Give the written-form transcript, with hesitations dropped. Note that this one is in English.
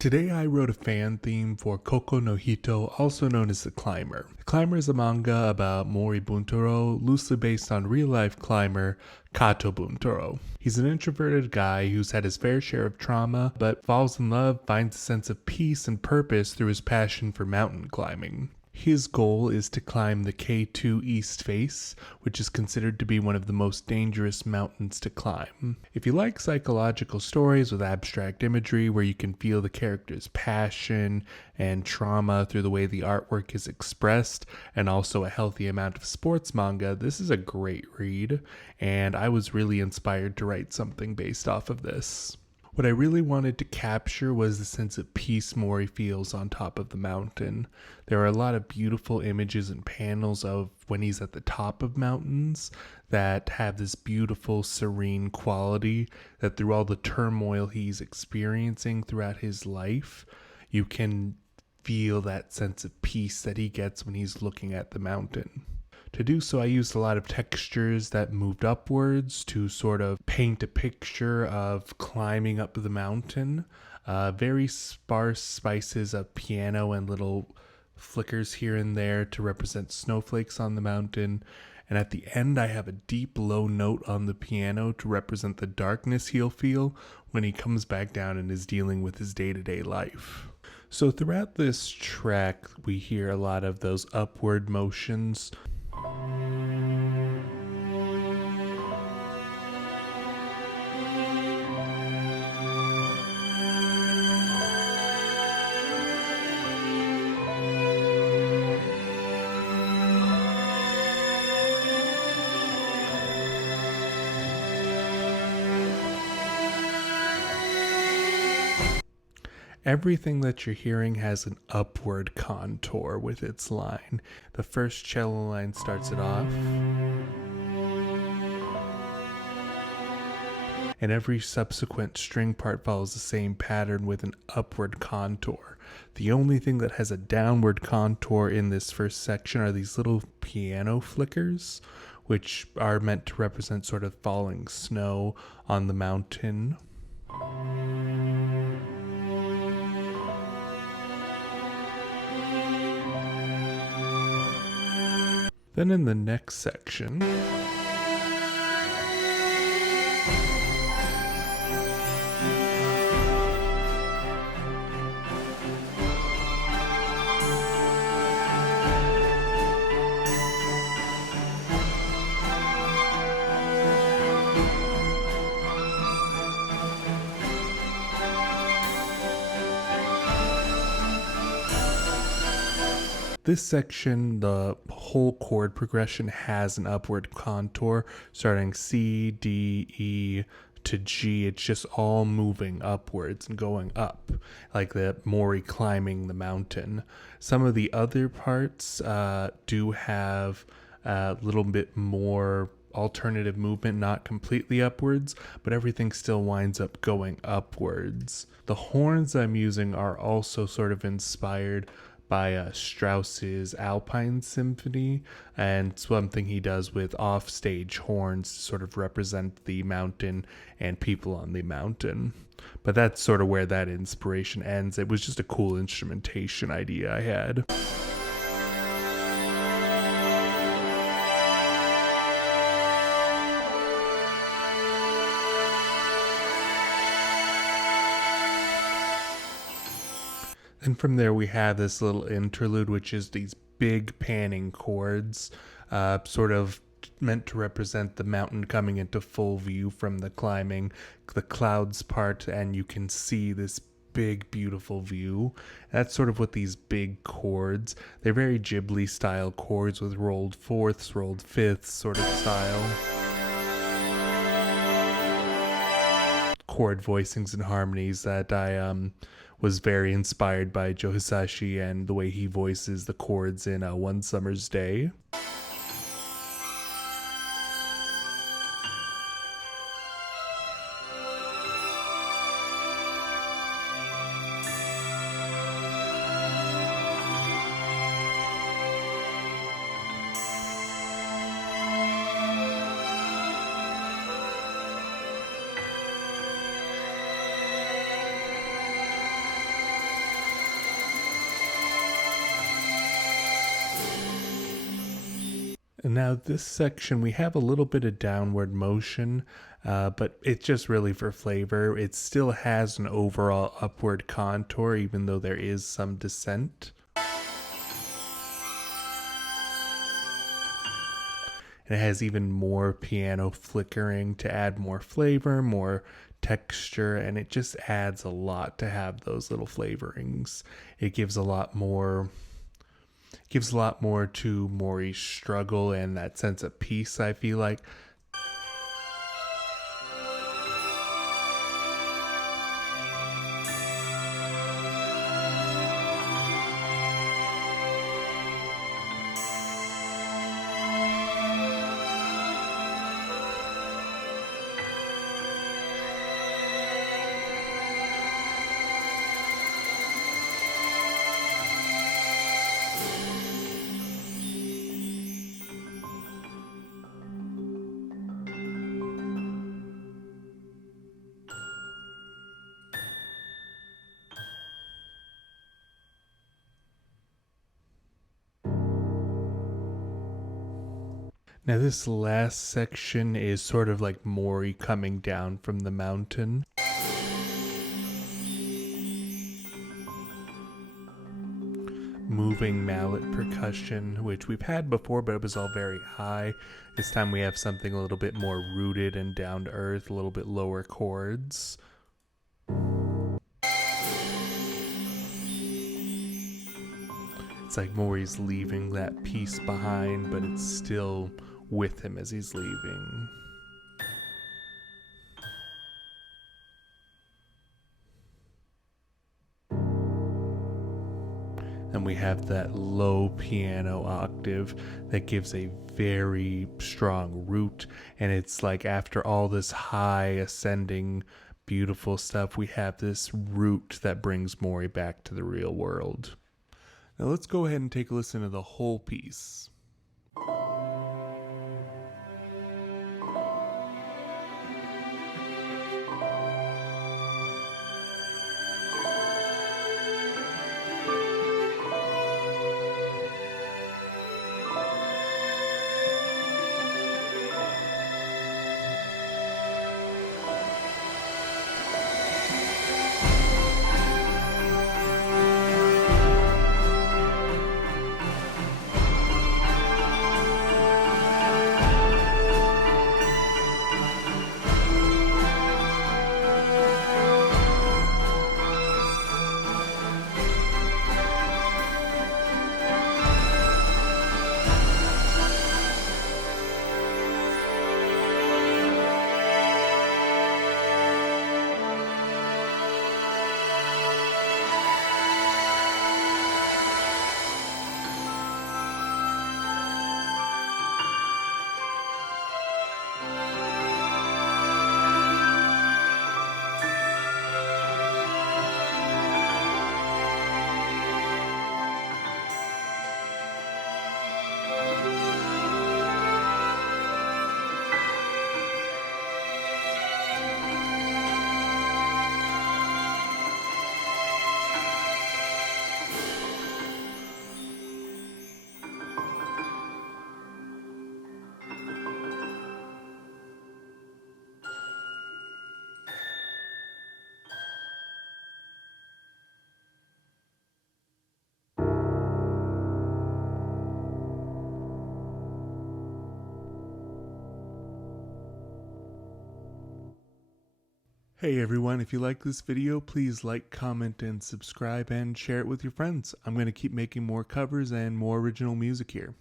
Today I wrote a fan theme for Koko no Hito, also known as The Climber. The Climber is a manga about Mori, loosely based on real-life climber Kato Buntoro. He's an introverted guy who's had his fair share of trauma, but falls in love, finds a sense of peace and purpose through his passion for mountain climbing. His goal is to climb the K2 East Face, which is considered to be one of the most dangerous mountains to climb. If you like psychological stories with abstract imagery where you can feel the character's passion and trauma through the way the artwork is expressed, and also a healthy amount of sports manga, this is a great read, and I was really inspired to write something based off of this. What I really wanted to capture was the sense of peace Mori feels on top of the mountain. There are a lot of beautiful images and panels of when he's at the top of mountains that have this beautiful, serene quality that through all the turmoil he's experiencing throughout his life, you can feel that sense of peace that he gets when he's looking at the mountain. To do so, I used a lot of textures that moved upwards to sort of paint a picture of climbing up the mountain. Very sparse spices of piano and little flickers here and there to represent snowflakes on the mountain. And at the end, I have a deep low note on the piano to represent the darkness he'll feel when he comes back down and is dealing with his day-to-day life. So throughout this track, we hear a lot of those upward motions. Everything that you're hearing has an upward contour with its line. The first cello line starts it off, and every subsequent string part follows the same pattern with an upward contour. The only thing that has a downward contour in this first section are these little piano flickers, which are meant to represent sort of falling snow on the mountain. Then in the next section, this section, the whole chord progression has an upward contour, starting C, D, E to G. It's just all moving upwards and going up, like the Mori climbing the mountain. Some of the other parts do have a little bit more alternative movement, not completely upwards, but everything still winds up going upwards. The horns I'm using are also sort of inspired by Strauss's Alpine Symphony, and something he does with offstage horns to sort of represent the mountain and people on the mountain. But that's sort of where that inspiration ends. It was just a cool instrumentation idea I had. And from there we have this little interlude, which is these big panning chords, sort of meant to represent the mountain coming into full view from the climbing. The clouds part, and you can see this big, beautiful view. That's sort of what these big chords, they're very Ghibli style chords with rolled fourths, rolled fifths sort of style. Chord voicings and harmonies that I was very inspired by Joe Hisaishi and the way he voices the chords in One Summer's Day. And now this section, we have a little bit of downward motion, but it's just really for flavor. It still has an overall upward contour, even though there is some descent. And it has even more piano flickering to add more flavor, more texture, and it just adds a lot to have those little flavorings. It gives a lot more to Mori's struggle and that sense of peace, I feel like. Now this last section is sort of like Mori coming down from the mountain. Moving mallet percussion, which we've had before, but it was all very high. This time we have something a little bit more rooted and down to earth, a little bit lower chords. It's like Mori's leaving that piece behind, but it's still with him as he's leaving. And we have that low piano octave that gives a very strong root. And it's like after all this high ascending beautiful stuff, we have this root that brings Mori back to the real world. Now let's go ahead and take a listen to the whole piece. Hey everyone, if you like this video, please like, comment, and subscribe, and share it with your friends. I'm going to keep making more covers and more original music here.